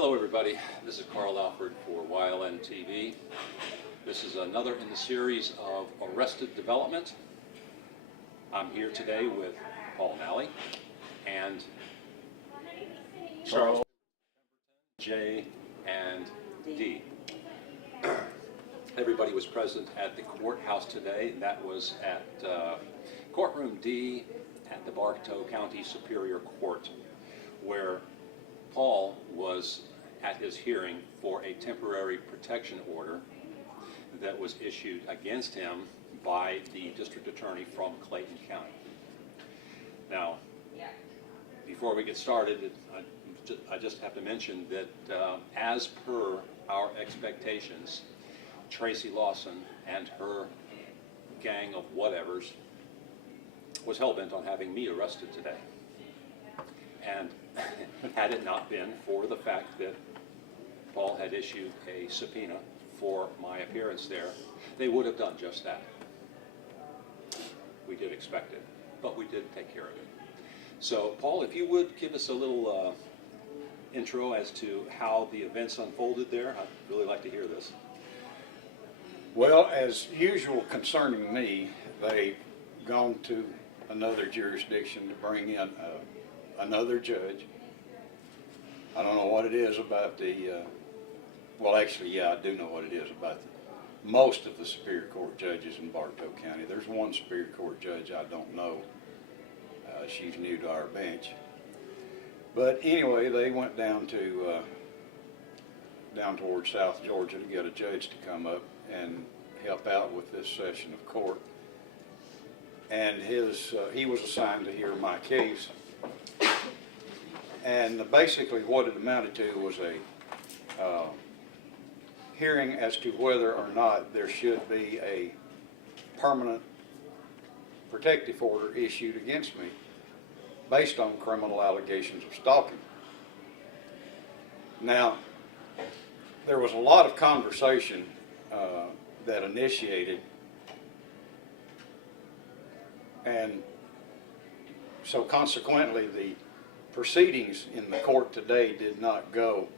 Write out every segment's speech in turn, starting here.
Hello everybody, this is Carl Alfred for YLN TV. This is another in the series of Arrested Development. I'm here today with Paul Nally and Charles, J, and D. Everybody was present at the courthouse today. That was at courtroom D at the Bartow County Superior Court, where Paul was at his hearing for a temporary protection order that was issued against him by the district attorney from Clayton County. Now, before we get started, I just have to mention that as per our expectations, Tracy Lawson and her gang of whatevers was hell-bent on having me arrested today. And had it not been for the fact that Paul had issued a subpoena for my appearance there, they would have done just that. We did expect it, but we did take care of it. So, Paul, if you would give us a little intro as to how the events unfolded there, I'd really like to hear this. Well, as usual concerning me, they've gone to another jurisdiction to bring in another judge. I don't know what it is about the, well actually yeah, I do know what it is about most of the Superior Court judges in Bartow County. There's one Superior Court judge I don't know. She's new to our bench. But anyway, they went down to down towards South Georgia to get a judge to come up and help out with this session of court. And he was assigned to hear my case. And basically what it amounted to was a hearing as to whether or not there should be a permanent protective order issued against me based on criminal allegations of stalking. Now, there was a lot of conversation that initiated, and so consequently the proceedings in the court today did not go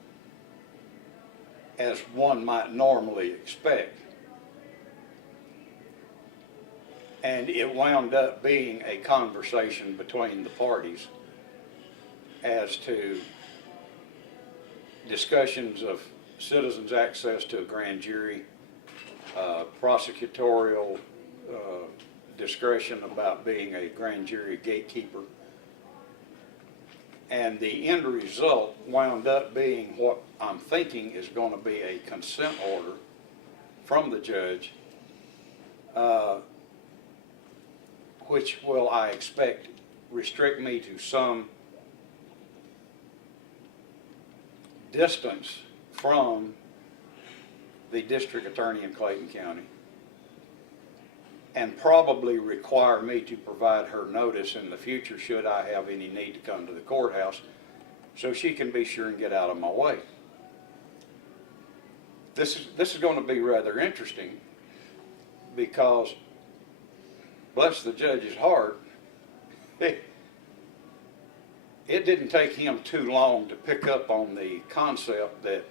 as one might normally expect. And it wound up being a conversation between the parties as to discussions of citizens' access to a grand jury, prosecutorial discretion about being a grand jury gatekeeper. And the end result wound up being what I'm thinking is going to be a consent order from the judge, which will, I expect, restrict me to some distance from the district attorney in Clayton County, and probably require me to provide her notice in the future should I have any need to come to the courthouse, so she can be sure and get out of my way. This is going to be rather interesting because, bless the judge's heart, it didn't take him too long to pick up on the concept that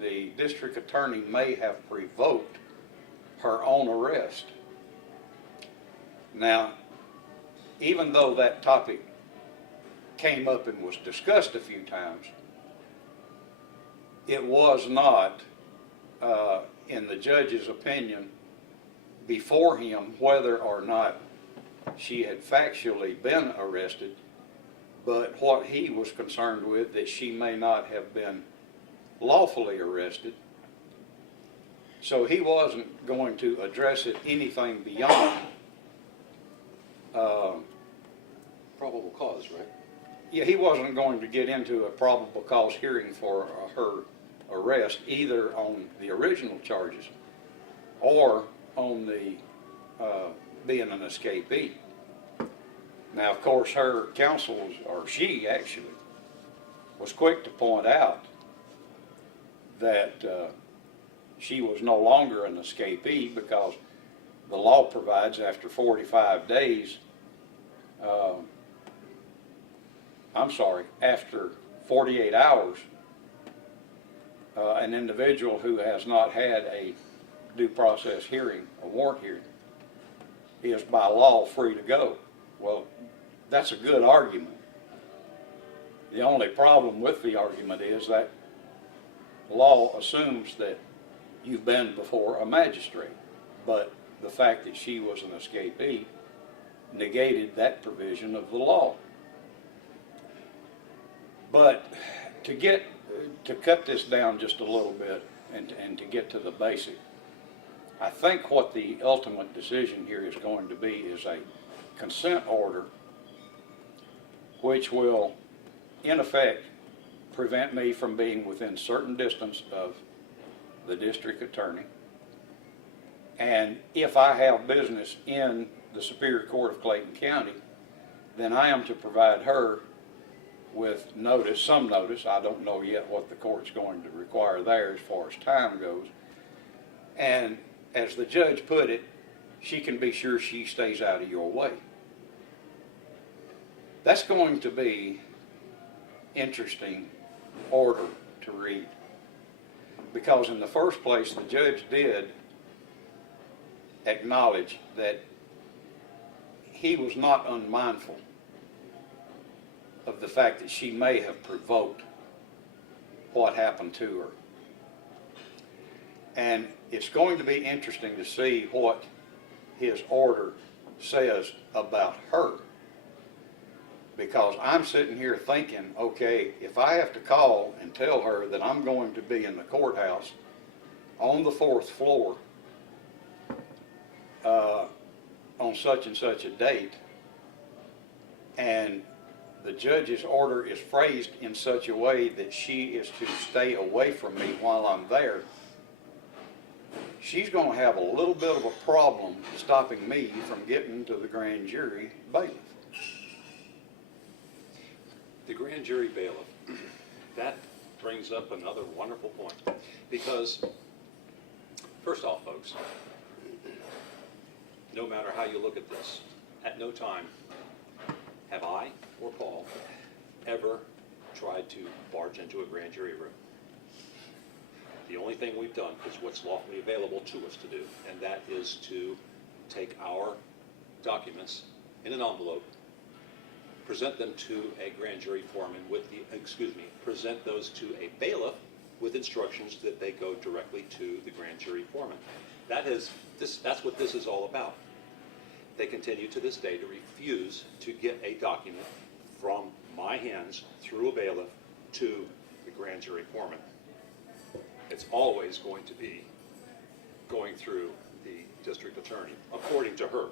the district attorney may have provoked her own arrest. Now, even though that topic came up and was discussed a few times, it was not, in the judge's opinion, before him whether or not she had factually been arrested, but what he was concerned with, that she may not have been lawfully arrested. So he wasn't going to address it anything beyond Probable cause, right? yeah, he wasn't going to get into a probable cause hearing for her arrest, either on the original charges or on the being an escapee. Now, of course, her counsel, or she actually, was quick to point out that she was no longer an escapee because the law provides after 45 days, after 48 hours, an individual who has not had a due process hearing, a warrant hearing, is by law free to go. Well, that's a good argument. The only problem with the argument is that law assumes that you've been before a magistrate, but the fact that she was an escapee negated that provision of the law. But to cut this down just a little bit and to get to the basic, I think what the ultimate decision here is going to be is a consent order which will, in effect, prevent me from being within certain distance of the district attorney. And if I have business in the Superior Court of Clayton County, then I am to provide her with notice, some notice. I don't know yet what the court's going to require there as far as time goes. And as the judge put it, she can be sure she stays out of your way. That's going to be interesting order to read, because in the first place the judge did acknowledge that he was not unmindful of the fact that she may have provoked what happened to her. And it's going to be interesting to see what his order says about her, because I'm sitting here thinking, okay, if I have to call and tell her that I'm going to be in the courthouse on the 4th floor on such and such a date, and the judge's order is phrased in such a way that she is to stay away from me while I'm there, she's going to have a little bit of a problem stopping me from getting to the grand jury bailiff. The grand jury bailiff, that brings up another wonderful point, because first off, folks, no matter how you look at this, at no time have I or Paul ever tried to barge into a grand jury room. The only thing we've done is what's lawfully available to us to do, and that is to take our documents in an envelope, present them to a grand jury foreman with present those to a bailiff with instructions that they go directly to the grand jury foreman. That's what this is all about. They continue to this day to refuse to get a document from my hands through a bailiff to the grand jury foreman. It's always going to be going through the district attorney, according to her.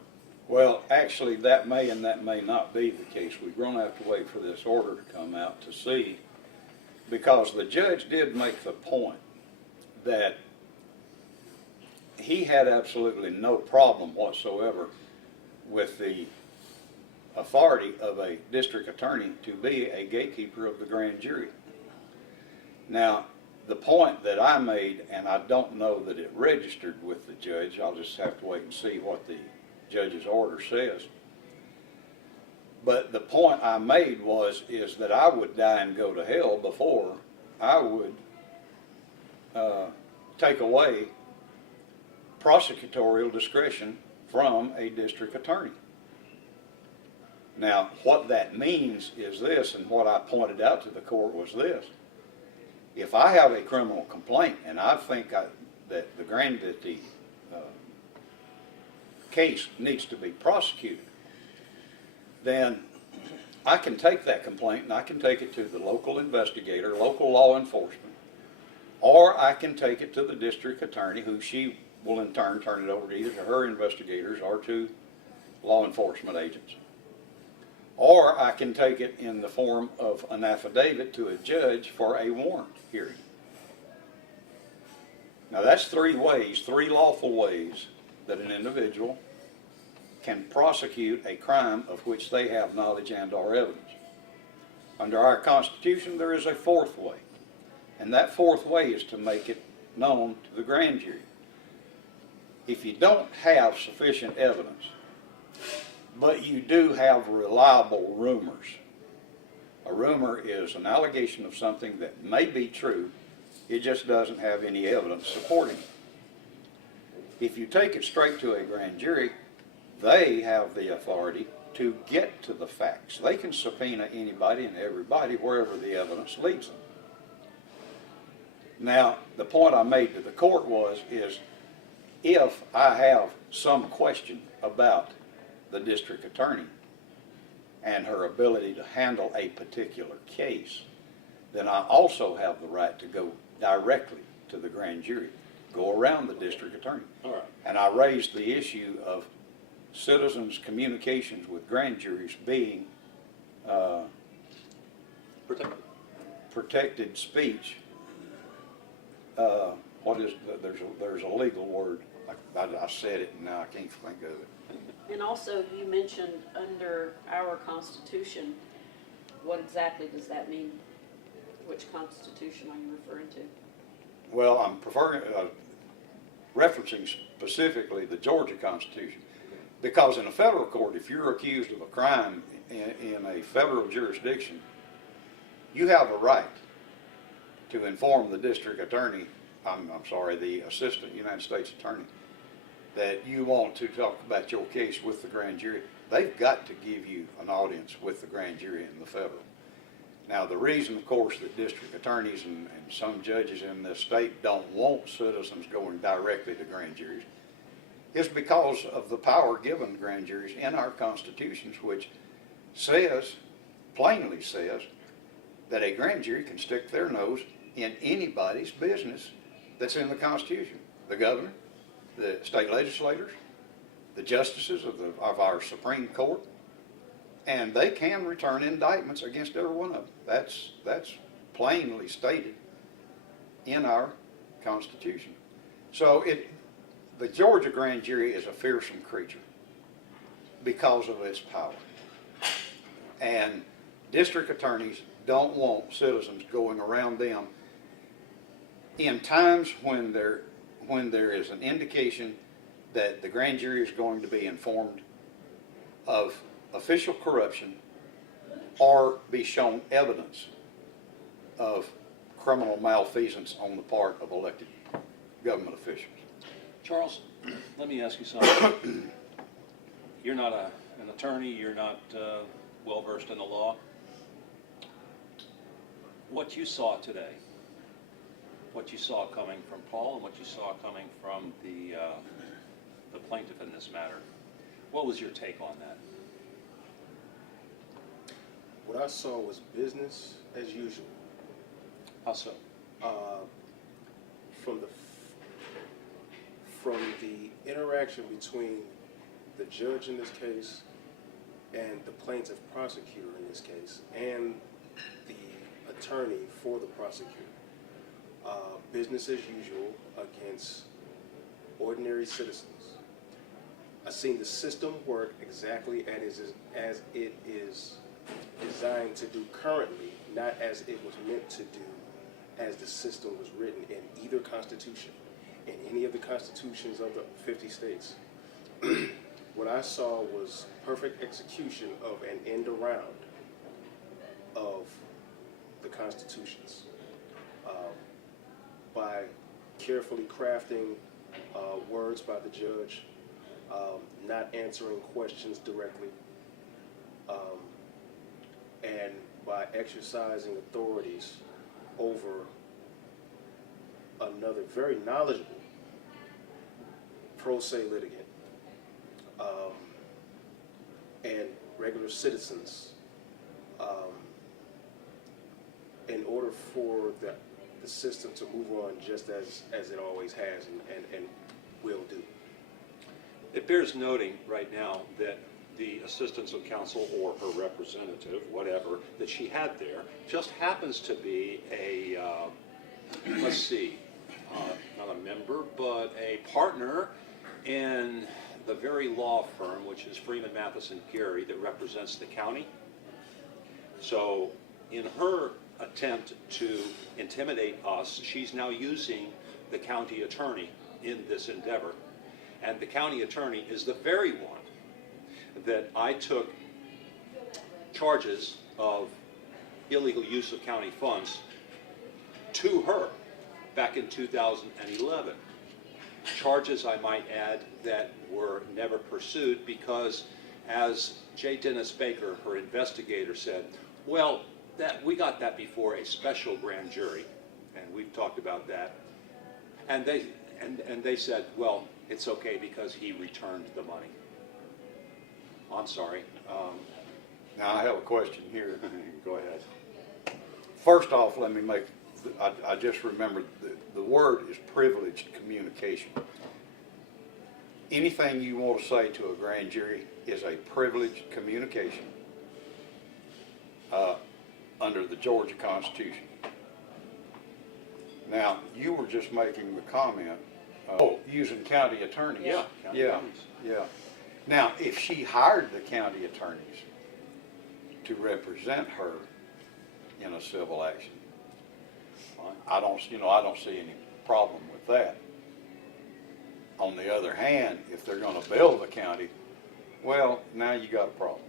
Well, actually, that may and that may not be the case. We're going to have to wait for this order to come out to see, because the judge did make the point that he had absolutely no problem whatsoever with the authority of a district attorney to be a gatekeeper of the grand jury. Now, the point that I made, and I don't know that it registered with the judge, I'll just have to wait and see what the judge's order says. But the point I made is that I would die and go to hell before I would take away prosecutorial discretion from a district attorney. Now, what that means is this, and what I pointed out to the court was this. If I have a criminal complaint and I think that the case needs to be prosecuted, then I can take that complaint and I can take it to the local investigator, local law enforcement, or I can take it to the district attorney, who she will in turn turn it over to either to her investigators or to law enforcement agents. Or I can take it in the form of an affidavit to a judge for a warrant hearing. Now that's three lawful ways that an individual can prosecute a crime of which they have knowledge and or evidence. Under our Constitution, there is a fourth way, and that fourth way is to make it known to the grand jury. If you don't have sufficient evidence, but you do have reliable rumors. A rumor is an allegation of something that may be true, It just doesn't have any evidence supporting it. If you take it straight to a grand jury, they have the authority to get to the facts. They can subpoena anybody and everybody wherever the evidence leads them. Now, the point I made to the court is if I have some question about the district attorney and her ability to handle a particular case, then I also have the right to go directly to the grand jury, go around the district attorney. All right. And I raised the issue of citizens' communications with grand juries being protected speech. There's a legal word. I said it and now I can't think of it. And also, you mentioned under our Constitution, what exactly does that mean? Which Constitution are you referring to? Well, I'm referencing specifically the Georgia Constitution, because in a federal court, if you're accused of a crime in a federal jurisdiction, you have a right to inform the district attorney, the assistant United States attorney, that you want to talk about your case with the grand jury. They've got to give you an audience with the grand jury in the federal. Now, the reason, of course, that district attorneys and some judges in this state don't want citizens going directly to grand juries is because of the power given to grand juries in our constitutions, which plainly says, that a grand jury can stick their nose in anybody's business that's in the Constitution. The governor, the state legislators, the justices of our Supreme Court, and they can return indictments against every one of them. That's plainly stated in our Constitution. So the Georgia grand jury is a fearsome creature because of its power. And district attorneys don't want citizens going around them in times when there is an indication that the grand jury is going to be informed of official corruption or be shown evidence of criminal malfeasance on the part of elected government officials. Charles, let me ask you something. You're not an attorney, you're not well versed in the law. What you saw today, what you saw coming from Paul and what you saw coming from the plaintiff in this matter, what was your take on that? What I saw was business as usual. How so? From the interaction between the judge in this case and the plaintiff prosecutor in this case and the attorney for the prosecutor, business as usual against ordinary citizens. I've seen the system work exactly as it is designed to do currently, not as it was meant to do as the system was written in either constitution, in any of the constitutions of the 50 states. What I saw was perfect execution of an end around of the constitutions by carefully crafting words by the judge, not answering questions directly, and by exercising authorities over another very knowledgeable pro se litigant and regular citizens in order for the system to move on just as it always has and will do. It bears noting right now that the assistance of counsel or her representative, whatever, that she had there just happens to be a, let's see, not a member, but a partner in the very law firm, which is Freeman, Mathis, and Gary, that represents the county. So in her attempt to intimidate us, she's now using the county attorney in this endeavor. And the county attorney is the very one that I took charges of illegal use of county funds to her back in 2011. Charges, I might add, that were never pursued because, as J. Dennis Baker, her investigator, said, well, we got that before a special grand jury, and we've talked about that. And they said, well, it's okay because he returned the money. I'm sorry. Now, I have a question here. Go ahead. First off, let me make, I just remembered, the word is privileged communication. Anything you want to say to a grand jury is a privileged communication under the Georgia Constitution. Now, you were just making the comment, using county attorneys. Yeah. County Yeah, attorneys. yeah. Now, if she hired the county attorneys to represent her in a civil action, Fine. I don't see any problem with that. On the other hand, if they're gonna bill the county, well, now you got a problem.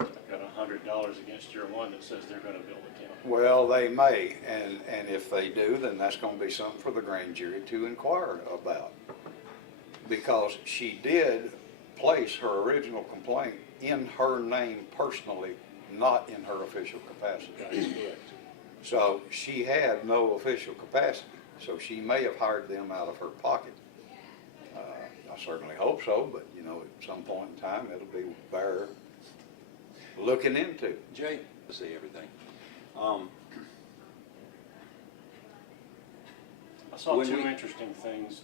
I've got $100 against your one that says they're gonna bill the county. Well, they may, and if they do, then that's gonna be something for the grand jury to inquire about. Because she did place her original complaint in her name personally, not in her official capacity. That is correct. So she had no official capacity, so she may have hired them out of her pocket. I certainly hope so, but at some point in time, it'll be better looking into. Jay, to say everything. I saw When two we- interesting things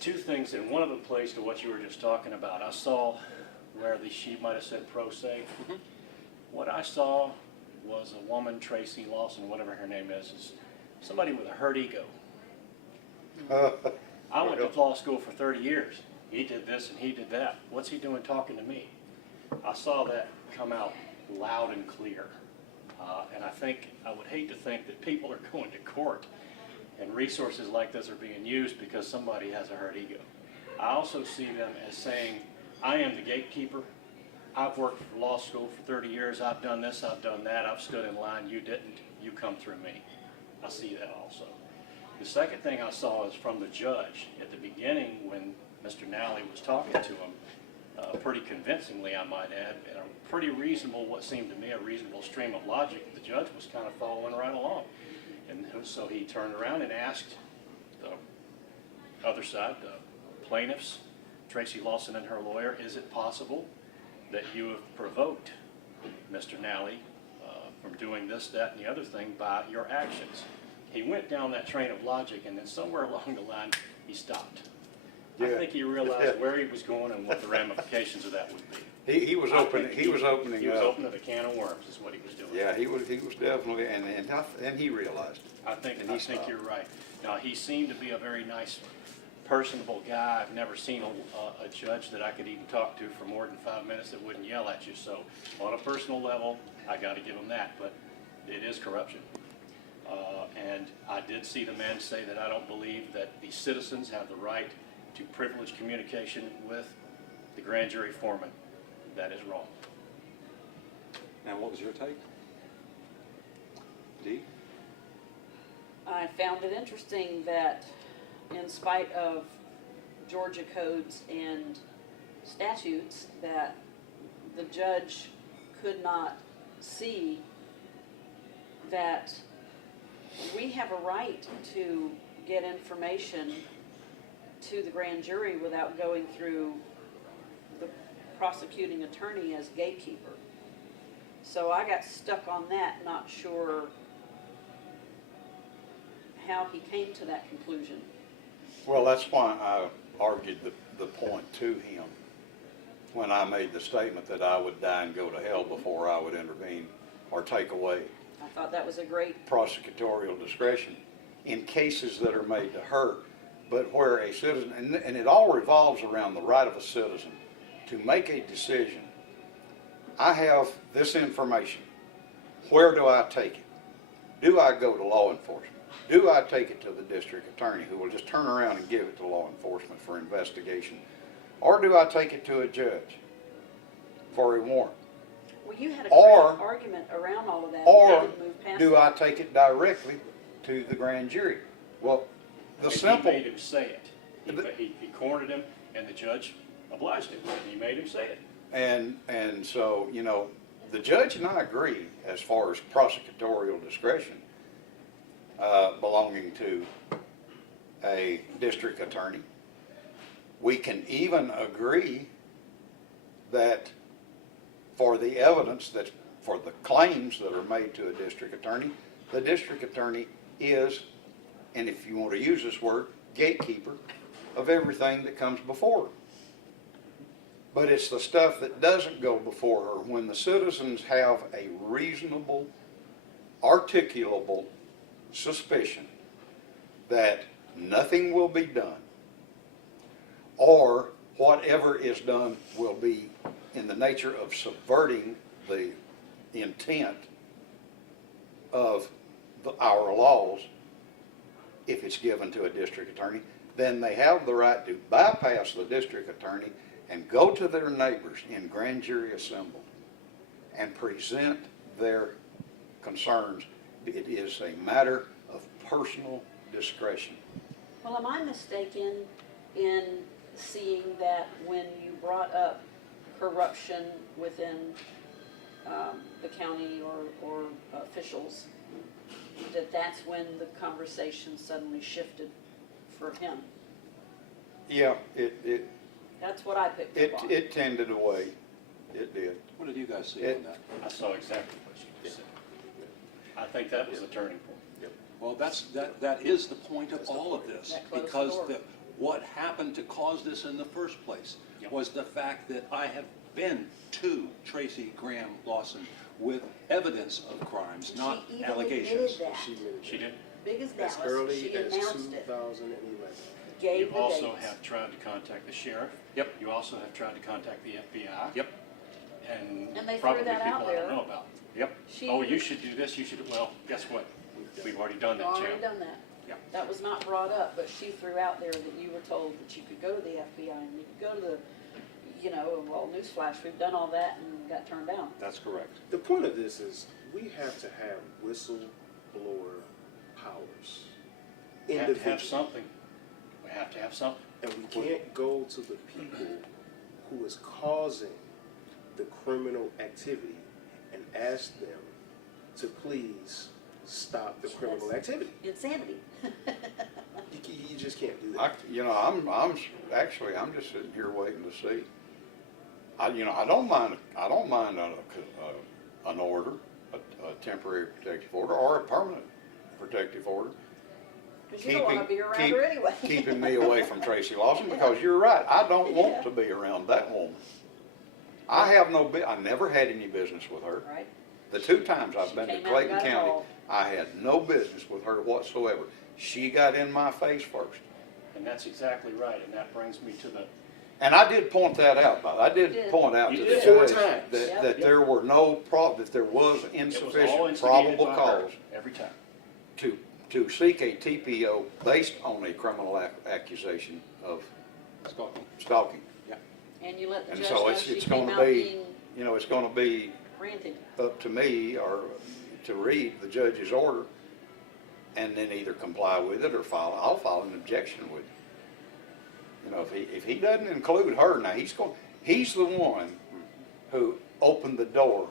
two things, and one of them plays to what you were just talking about. I saw where she might have said pro se. Mhm. What I saw was a woman, Tracy Lawson, whatever her name is somebody with a hurt ego. I went to law school for 30 years. He did this and he did that. What's he doing talking to me? I saw that come out loud and clear. And I would hate to think that people are going to court and resources like this are being used because somebody has a hurt ego. I also see them as saying, I am the gatekeeper. I've worked for law school for 30 years. I've done this, I've done that. I've stood in line. You didn't. You come through me. I see that also. The second thing I saw is from the judge. At the beginning, when Mr. Nally was talking to him, pretty convincingly, I might add, and a pretty reasonable, what seemed to me a reasonable stream of logic, the judge was kind of following right along. And so he turned around and asked the other side, the plaintiffs, Tracy Lawson and her lawyer, is it possible that you have provoked Mr. Nally from doing this, that, and the other thing by your actions? He went down that train of logic, and then somewhere along the line, he stopped. I Yeah. think he realized where he was going and what the ramifications of that would be. He was opening up. opening a can of worms, is what he was doing. Yeah, he was definitely, and he realized. I think And he stopped. you're right. Now, he seemed to be a very nice, personable guy. I've never seen a judge that I could even talk to for more than 5 minutes that wouldn't yell at you. So on a personal level, I got to give him that, but it is corruption. And I did see the man say that I don't believe that the citizens have the right to privileged communication with the grand jury foreman. That is wrong. Now, what was your take? Dee? I found it interesting that in spite of Georgia codes and statutes, that the judge could not see that we have a right to get information to the grand jury without going through the prosecuting attorney as gatekeeper. So I got stuck on that, not sure how he came to that conclusion. Well, that's why I argued the point to him when I made the statement that I would die and go to hell before I would intervene or take away I thought that was a great, prosecutorial discretion in cases that are made to her, but where a citizen, and it all revolves around the right of a citizen to make a decision. I have this information. Where do I take it? Do I go to law enforcement? Do I take it to the district attorney who will just turn around and give it to law enforcement for investigation? Or do I take it to a judge for a warrant? well, you had a Or- great argument around all of that. Or and didn't move past do it. I take it directly to the grand jury? Well, the And simple, he made him say it. He cornered him, and the judge obliged him, and he made him say it. and so, you know, the judge and I agree as far as prosecutorial discretion belonging to a district attorney. We can even agree that for the evidence that, for the claims that are made to a district attorney, the district attorney is, and if you want to use this word, gatekeeper of everything that comes before her. But it's the stuff that doesn't go before her when the citizens have a reasonable, articulable suspicion that nothing will be done, or whatever is done will be in the nature of subverting the intent of our laws. If it's given to a district attorney, then they have the right to bypass the district attorney and go to their neighbors in grand jury assembled and present their concerns. It is a matter of personal discretion. Well, am I mistaken in seeing that when you brought up corruption within the county or officials, that's when the conversation suddenly shifted for him? Yeah, That's what I picked up on. it tended away. It did. What did you guys see It- on that? I saw exactly what you just said. I think that was the turning point. Well, that is the point of all of this, That closed because door. what happened to cause this in the first place Yep. was the fact that I have been to Tracy Graham Lawson with evidence of crimes, not She even allegations. admitted that. She admitted She did. Big as as that was, early she as announced it. 2011. Gave You the also dates. have tried to contact the sheriff. Yep. You also have tried to contact the FBI. Yep. And they threw probably that people out I don't there. know about. Yep. She- Oh, you should do this, you should, well, guess what? We've already done You've that, already Jim. done that. Yeah. That was not brought up, but she threw out there that you were told that you could go to the FBI and you could go to the, you know, well, newsflash, we've done all that and got turned down. That's correct. The point of this is we have to have whistleblower powers. We have to have Individually. something. We have to have something. And we can't go to the people who is causing the criminal activity and ask them to please stop the criminal activity. Insanity. You just can't do I, that. you know, I'm just sitting here waiting to see. I don't mind an order, a temporary protective order, or a permanent protective order. Because you don't want to be around her anyway. Keeping me away from Tracy Lawson, because you're right, I don't want to be around that woman. I never had any business with her. Right? The two times I've She been to came out and Clayton got County, involved. I had no business with her whatsoever. She got in my face first. And that's exactly right, and that brings me to the, And I did point that out, I You did did. point out You to the did. 4 judge times. that, Yep. that Yep. there were that there was it was all insufficient instigated probable by her, cause every time. to seek a TPO based on a criminal accusation of Stalking. stalking. And you let the And judge so know it's she it's came gonna out be, being you know, it's gonna be granted. up to me or to read the judge's order and then either comply with it or I'll file an objection with it. You know, if he doesn't include her, now he's the one who opened the door.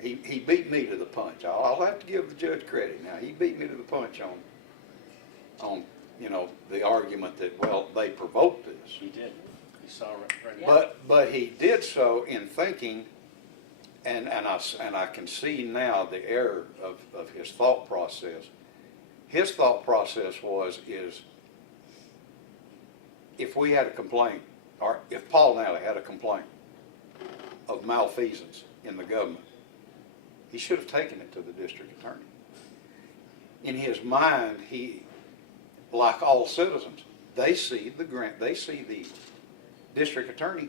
He beat me to the punch. I'll have to give the judge credit. Now, he beat me to the punch on you know, the argument that, well, they provoked this. He did. He saw right Yeah. But he did so in thinking, and I can see now the error of his thought process. His thought process is if we had a complaint, or if Paul Nally had a complaint of malfeasance in the government, he should have taken it to the district attorney. In his mind, he, like all citizens, they see the district attorney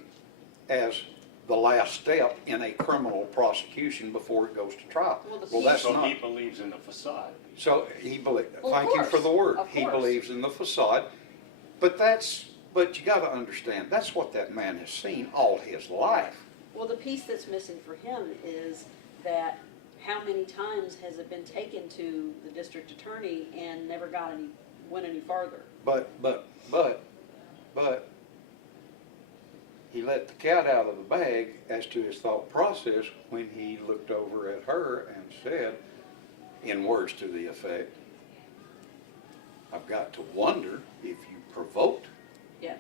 as the last step in a criminal prosecution before it goes to trial. Well, That's So not. he believes in the facade. So he believes. Well, of Thank you for the course, word. of He course. believes in the facade, but you got to understand that's what that man has seen all his life. Well, the piece that's missing for him is that how many times has it been taken to the district attorney and never got any went any farther. But, he let the cat out of the bag as to his thought process when he looked over at her and said, in words to the effect, I've got to wonder if you provoked Yeah,